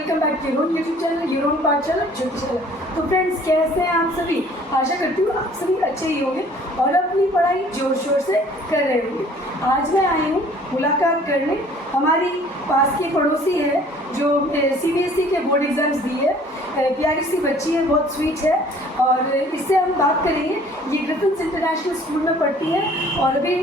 Welcome back to your YouTube channel your own Pathshala Jyotishala. तो friends, कैसे हैं आप सभी? आशा करती हूँ आप सभी अच्छे ही होंगे और अपनी पढ़ाई जोर शोर से कर रहे होंगे। आज मैं आई हूँ मुलाकात करने, हमारी पास की पड़ोसी है जो सीबीएसई के बोर्ड एग्जाम्स दी है, प्यारी सी बच्ची है, बहुत स्वीट है और इससे हम बात करेंगे। ये ग्रिफिन्स इंटरनेशनल स्कूल में पढ़ती है और अभी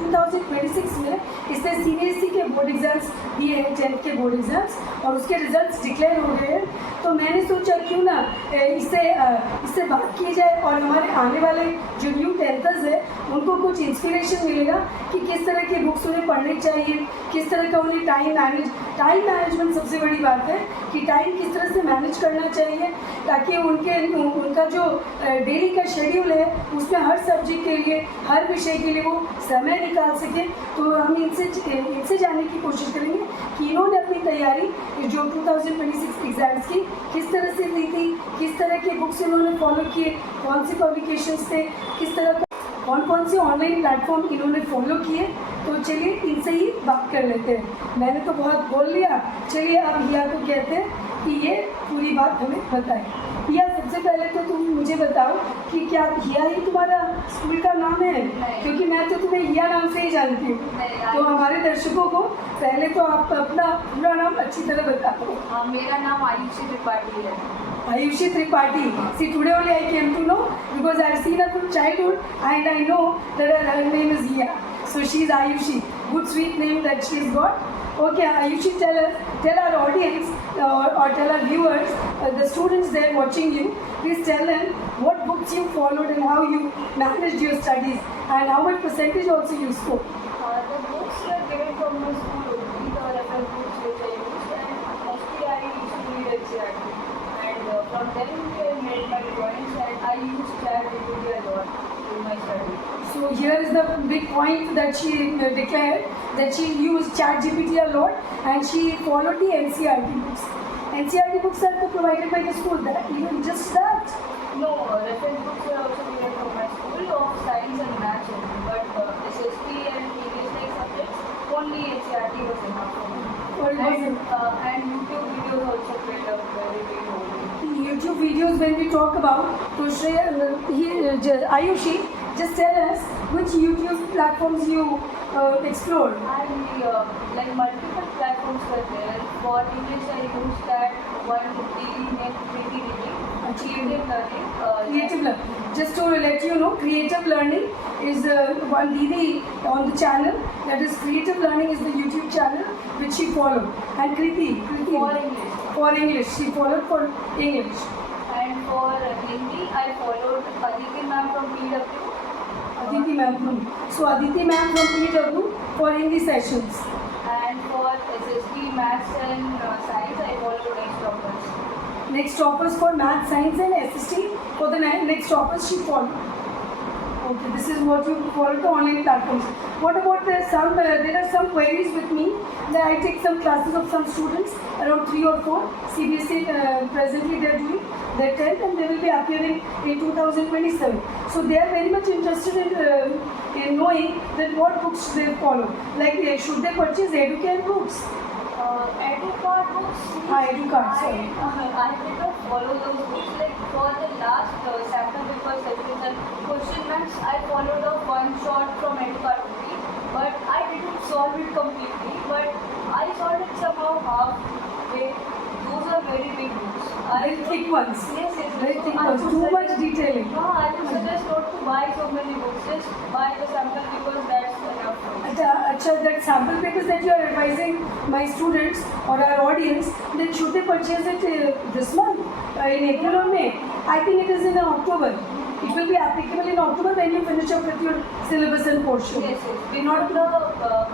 2026 में इसने सीबीएसई के बोर्ड एग्जाम्स दिए हैं, 10th के बोर्ड एग्जाम्स, और उसके रिजल्ट्स डिक्लेयर हो गए हैं। तो मैंने सोचा क्यों ना इससे बात की जाए और हमारे आने वाले जो न्यू टेंथर्स है उनको कुछ इंस्पिरेशन मिलेगा कि किस तरह की बुक्स उन्हें पढ़नी चाहिए, किस तरह का उन्हें टाइम मैनेजमेंट सबसे बड़ी बात है कि टाइम किस तरह से मैनेज करना चाहिए ताकि उनका जो डेली का शेड्यूल है उसमें हर सब्जेक्ट के लिए, हर विषय के लिए वो समय निकाल सके। तो हम इनसे जानने की कोशिश करेंगे कि इन्होंने अपनी तैयारी जो 2026 एग्जाम्स की किस तरह से दी थी, किस तरह के बुक्स इन्होंने फॉलो किए, कौन से पब्लिकेशंस थे, किस तरह कौन से ऑनलाइन प्लेटफॉर्म इन्होंने फॉलो किए। तो चलिए इनसे ही बात कर लेते हैं। मैंने तो बहुत बोल लिया, चलिए अब हिया को कहते हैं कि ये पूरी बात हमें बताए। हिया, सबसे पहले तो तुम मुझे बताओ कि क्या हिया ही तुम्हारा स्कूल का नाम है? क्योंकि मैं तो तुम्हें हिया नाम से ही जानती हूँ। तो हमारे दर्शकों को पहले तो आप अपना पूरा नाम अच्छी तरह बताओ। हाँ, मेरा नाम आयुषी त्रिपाठी है। Ayushi Tripathi. See, today only I came to know because I've seen her from childhood and I know that her name is Hiya. So she's Ayushi. Good sweet name that she's got. Okay, Ayushi, tell our audience or tell our viewers, the students there watching you, please tell them what books you followed and how you managed your studies and how much percentage also you scored. The books were given from my school only, the reference books which I used, and mostly I used to read NCERT. And from then I made my drawings and I used ChatGPT a lot in my study. So here is the big point that she declared, that she used ChatGPT a lot and she followed the NCERT books. NCERT books are provided by the school, that even just that? No, reference books were also given from my school of science and maths only, but SST and English subjects only NCERT was enough for me. And YouTube videos also played a very big role. YouTube videos, when we talk about, to Ayushi, just tell us which YouTube platforms you explored. Like multiple platforms were there. For English, I used that one Didi named Creative Learning. Creative Learning. Just to let you know, Creative Learning is one Didi on the channel. That is, Creative Learning is the YouTube channel which she followed. And Kriti For English. She followed for English. And for Hindi, I followed Aditi ma'am from PW. Aditi ma'am. So Aditi ma'am from PW for Hindi sessions. And for SST, Maths and Science, I followed Next Toppers. Next Toppers for Maths, Science and SST. For the Next Toppers she followed. Okay, this is what you follow the online platforms. What about there are some queries with me that I take some classes of some students, around 3 or 4. CBSE presently they are doing their 10th and they will be appearing in 2027. So they are very much interested in knowing that what books they follow. Like should they purchase EduCare books? EduCard books? EduCard, sorry. I did not follow those books. Like for the last sample paper sessions and question banks, I followed a one shot from EduCard only, but I didn't solve it completely. But I solved it somehow halfway. Those are very big books. Very thick ones. Yes. Very thick ones. Too much detailing. No, I would suggest not to buy so many books. Just buy the sample papers. That's enough. That sample papers that you are advising my students or our audience, then should they purchase it this month, in April or May? I think it is in October. It will be applicable in October when you finish up with your syllabus and portion. Yes. Not the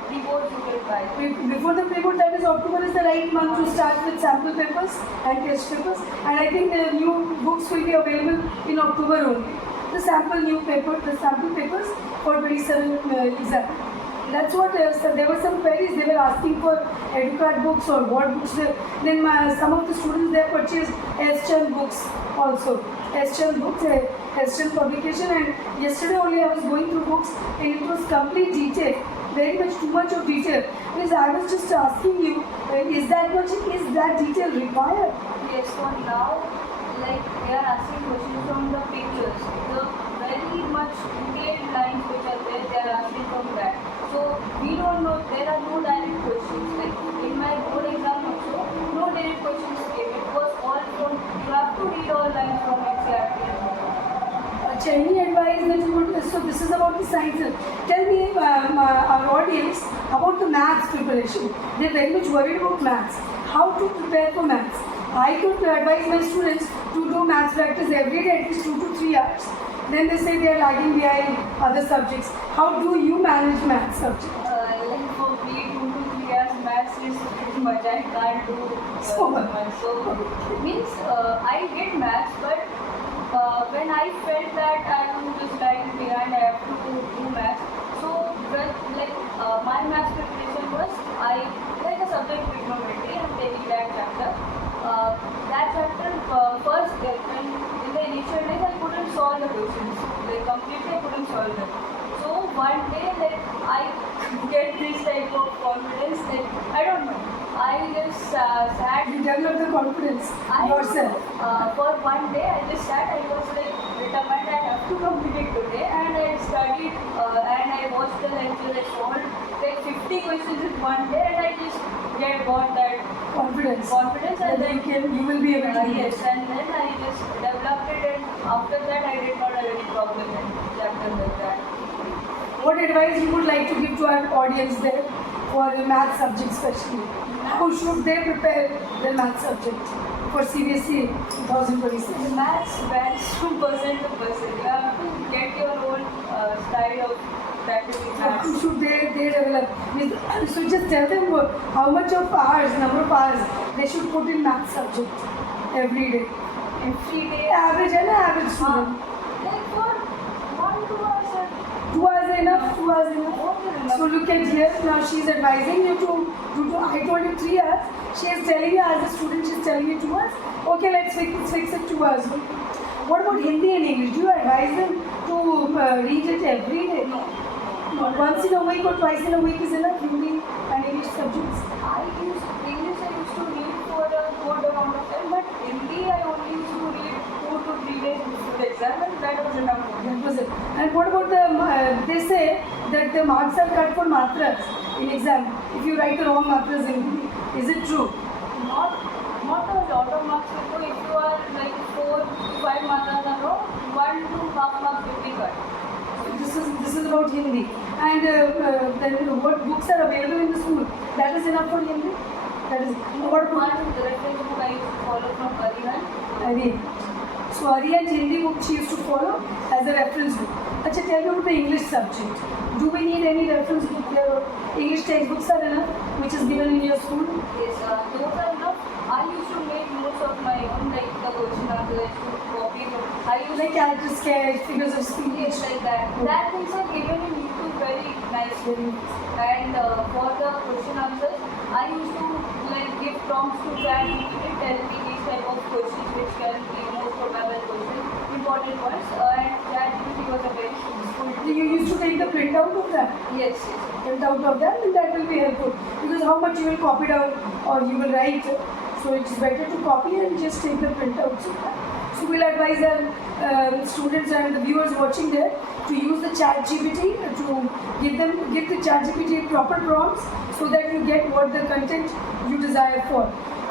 pre-board you will buy. Before the pre-board, that is October is the right month to start with sample papers and test papers. And I think the new books will be available in October only. The sample papers for 27 exam. That's what there were some queries. They were asking for EduCard books or what books. Then some of the students they purchased SCHM books also. SCHM books, SCHM publication. And yesterday only I was going through books and it was complete detail very much too much of detail. Because I was just asking you, is that detail required? Yes, for now, like they are asking questions from the pictures. The very much detailed lines which are there, they are asking from that. So we don't know, there are no direct questions. Like in my board exam also, no direct questions came. It was all from, you have to read all lines from NCERT. Any advice that you would, so this is about the sciences. Tell me, our audience, about the maths preparation. They're very much worried about maths. How to prepare for maths? I could advise my students to do maths practice every day, at least 2 to 3 hours. Then they say they are lagging behind other subjects. How do you manage maths subject? Like for me, 2 to 3 hours maths is pretty much, I can't do So much. So means I did maths, but when I felt that I am just lagging behind, I have to do maths. So when my maths preparation was, I like a subject trigonometry. I'm taking that chapter. That chapter first, when in the initial days I couldn't solve the questions. Like completely I couldn't solve them. So one day I get this type of confidence that I don't know. I just sat. You develop the confidence yourself. For one day I just sat. I was like determined I have to complete it today, and I studied and I watched the lecture. I solved like 50 questions in one day, and I just got that Confidence. and then You will be able to do yes, it. and then I just developed it, and after that I did not have any problem in chapters like that. What advice you would like to give to our audience there for the math subject especially? How should they prepare their math subject for CBSE 2026? Maths varies from person to person. You have to get your own style of practicing How maths. should they develop? So just tell them how much of hours, number of hours they should put in math subject every day. Every day, Average and average student. like for 1 2 hours, 2 hours enough, 2 hours enough. more than enough. So look at here, now she is advising you to I told you 3 hours. She is telling you as a student, she is telling you 2 hours. Okay, let's fix it 2 hours. What about Hindi and English? Do you advise them to read it every day? No. Once in a week or twice in a week is enough, Hindi and English subjects. English I used to read for a good amount of time, but Hindi I only used to read 2 to 3 days before the exam, and that was enough for me. That was it. And what about they say that the marks are cut for matras in exam. If you write the wrong matras in Hindi, is it true? Not a lot of marks will go. If you are like 4 to 5 marks are wrong, 1 to half marks will be cut. This is about Hindi. And then what books are available in the school? That is enough for Hindi? That is what One reference book I used to follow from Arihan. Aryan. So Aryan's Hindi book she used to follow as a reference book. Acha, tell me about the English subject. Do we need any reference book here? English textbooks are enough, which is given in your school? Yes, those are enough. I used to make notes of my own, like the question answers. I used to copy them. I used Like character sketch, figures of speech. yes, like that. That things are given in YouTube very nicely. And for the question answers, I used to like give prompts to ChatGPT, tell me these type of questions which can be most probable questions, important ones. And ChatGPT was a very useful. You used to take the printout of that. Yes, Print out of that, and that will be helpful. Because how much you will copy down or you will write. So it is better to copy and just take the printouts of that. So we'll advise our students and the viewers watching there to use the ChatGPT to give the ChatGPT proper prompts so that you get what the content you desire for.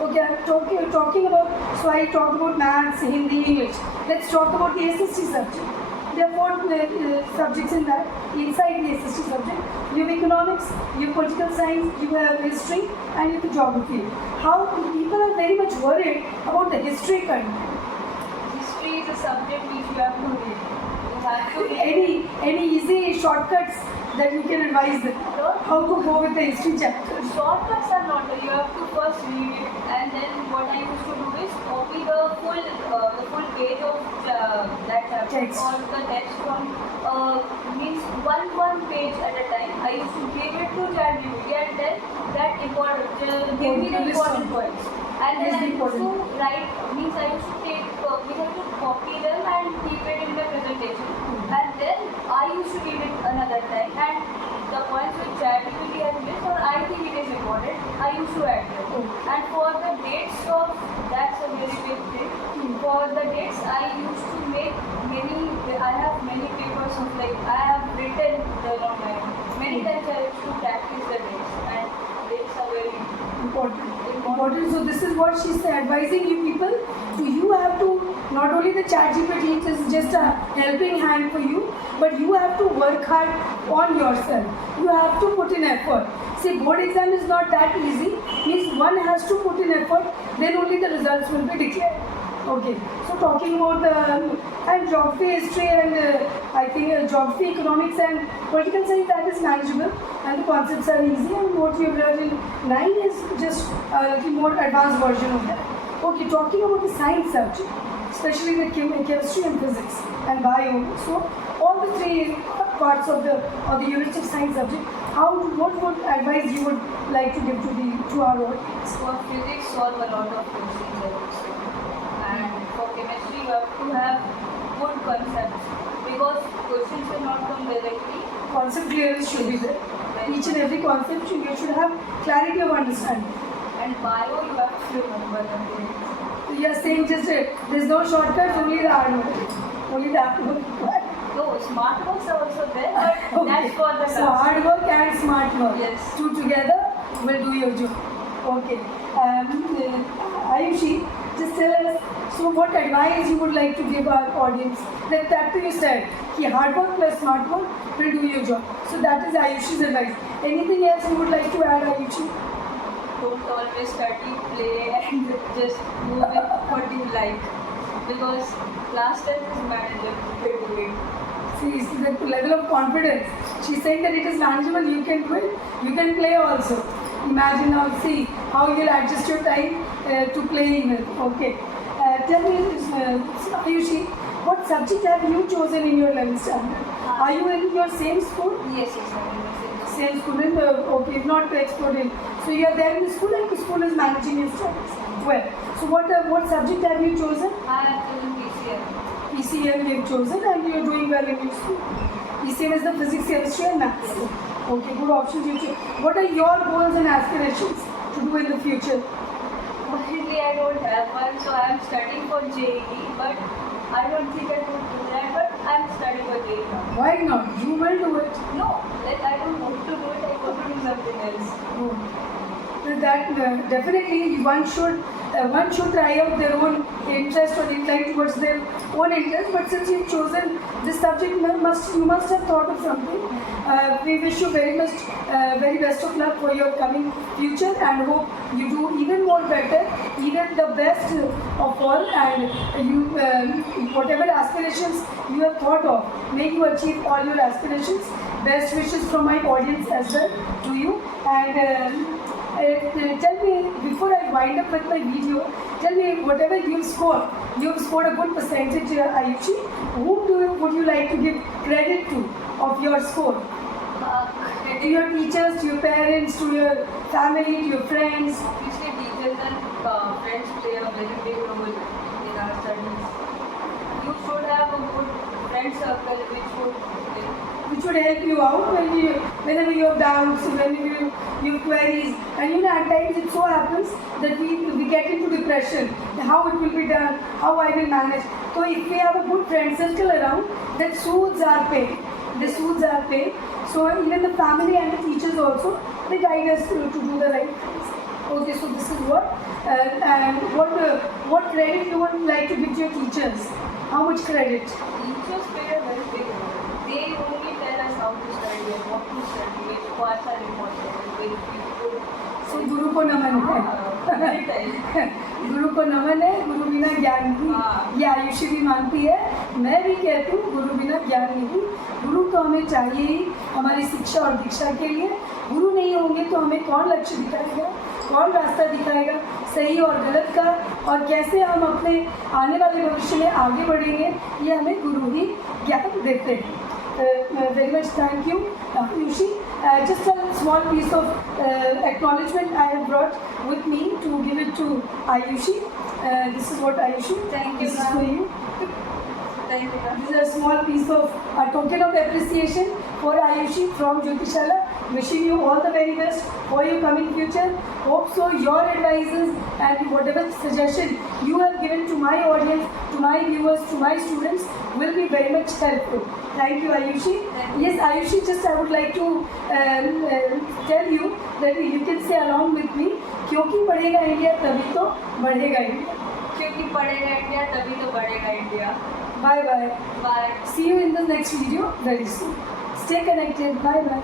Okay, I'm talking about. So I talked about maths, Hindi, English. Let's talk about the SST subject. There are 4 subjects in that. Inside the SST subject, you have economics, you have political science, you have history, and you have geography. How people are very much worried about the history content. history is a subject which you have to read. You have to read. Any easy shortcuts that you can advise them? How to go with the history chapter? Shortcuts are not there. You have to first read it, and then what I used to do is copy the full page of that chapter Text. or the text from means one page at a time. I used to give it to ChatGPT and then that give me the important points. And then I used to write, means I used to take, we have to copy them and keep it in the presentation. And then I used to read it another time, and the points which used to add them. Oh. And for the dates of, that's a very big thing. For the dates, I used to make I have many papers of like, I have written them on my own. Many times I used to practice the dates, and dates are very Important. So this is what she's advising you people. So you have to, not only the chat GPT is just a helping hand for you, but you have to work hard on yourself. You have to put in effort. See, board exam is not that easy. Means one has to put in effort, then only the results will be declared. Okay, so talking about and geography, history, and I think geography, economics, and political science, that is manageable, and the concepts are easy. And what you have read in 9 is just a little more advanced version of that. Okay, talking about the science subject, especially the chemistry and physics and bio. So all the three parts of the units of science subject. What advice you would like to give to our audience? For physics, solve a lot of questions, I would say. And for chemistry, you have to have good concepts, because questions will not come directly. Concept clearance should be there. Each and every concept you should have clarity of understanding. And bio, you have to remember them. So you are saying just there's no shortcuts, only the hard work. Only the hard work. No, smart works are also there, but that's for the So hard work and smart work. Yes. Two together will do your job. Okay. Ayushi, just tell us, so what advice you would like to give our audience? That you said, कि hard work plus smart work will do your job. So that is Ayushi's advice. Anything else you would like to add, Ayushi? Don't always study, play, and just do with what you like. Because last time is manageable. See, the level of confidence. She's saying that it is manageable, you can do it, you can play also. Imagine now, see how you'll adjust your time to play even. Okay. Tell me, Ayushi, what subject have you chosen in your 11th standard? Are you in your same school? Yes, I'm in the same. Same school, in okay, if not explored. So you are there in the school and the school is managing your studies. Well, so what subject have you chosen? I have chosen PCM. PCM you have chosen and you are doing well in your school. PCM is the physics, chemistry and maths. Okay, good options you choose. What are your goals and aspirations to do in the future? Currently, I don't have one, so I am studying for JEE, but I don't think I could do that, but I am studying for JEE now. Why not? You will do it. No, like I don't want to do it, I want to do something else. That definitely one should try out their own interest or incline towards their own interest. But since you've chosen this subject, you must have thought of something. We wish you very best of luck for your coming future and hope you do even more better, even the best of all. And you, whatever aspirations you have thought of, may you achieve all your aspirations. Best wishes from my audience as well to you. And tell me, before I wind up with my video, tell me whatever you've scored a good percentage, Ayushi. Whom would you like to give credit to of your score? To your teachers, to your parents, to your family, to your friends? Obviously, teachers and friends play a very big role in our studies. You should have a good friend circle Which would help you out whenever you have doubts, whenever you have queries. And at times it so happens that we get into depression. How it will be done, how I will manage. So if we have a good friend circle around, that soothes our pain. So even the family and the teachers also, they guide us to do the right things. Okay, so this is what. And what credit you would like to give to your teachers? How much credit? Teachers play a very big role. They only tell us how to study and what to study, which parts are important, which people. So गुरु को नमन है. गुरु को नमन है, गुरु बिना ज्ञान नहीं. ये आयुषी भी मानती है, मैं भी कहती हूँ गुरु बिना ज्ञान नहीं. गुरु तो हमें चाहिए ही हमारी शिक्षा और दीक्षा के लिए. गुरु नहीं होंगे तो हमें कौन लक्ष्य दिखाएगा, कौन रास्ता दिखाएगा सही और गलत का, और कैसे हम अपने आने वाले भविष्य में आगे बढ़ेंगे, ये हमें गुरु ही ज्ञान देते हैं. Very much thank you, Ayushi. Just a small piece of acknowledgement I have brought with me to give it to Ayushi. This is what Ayushi. Thank you, This is for you. Thank you. This is a small piece of a token of appreciation for Ayushi from Jyotishala. Wishing you all the very best for your coming future. Hope so your advices and whatever suggestion you have given to my audience, to my viewers, to my students will be very much helpful. Thank you, Ayushi. Yes, Ayushi, just I would like to tell you that you can say along with me, क्योंकि पढ़ेगा India तभी तो बढ़ेगा India. क्योंकि पढ़ेगा India तभी तो बढ़ेगा India. Bye bye. Bye. See you in the next video very soon. Stay connected. Bye bye.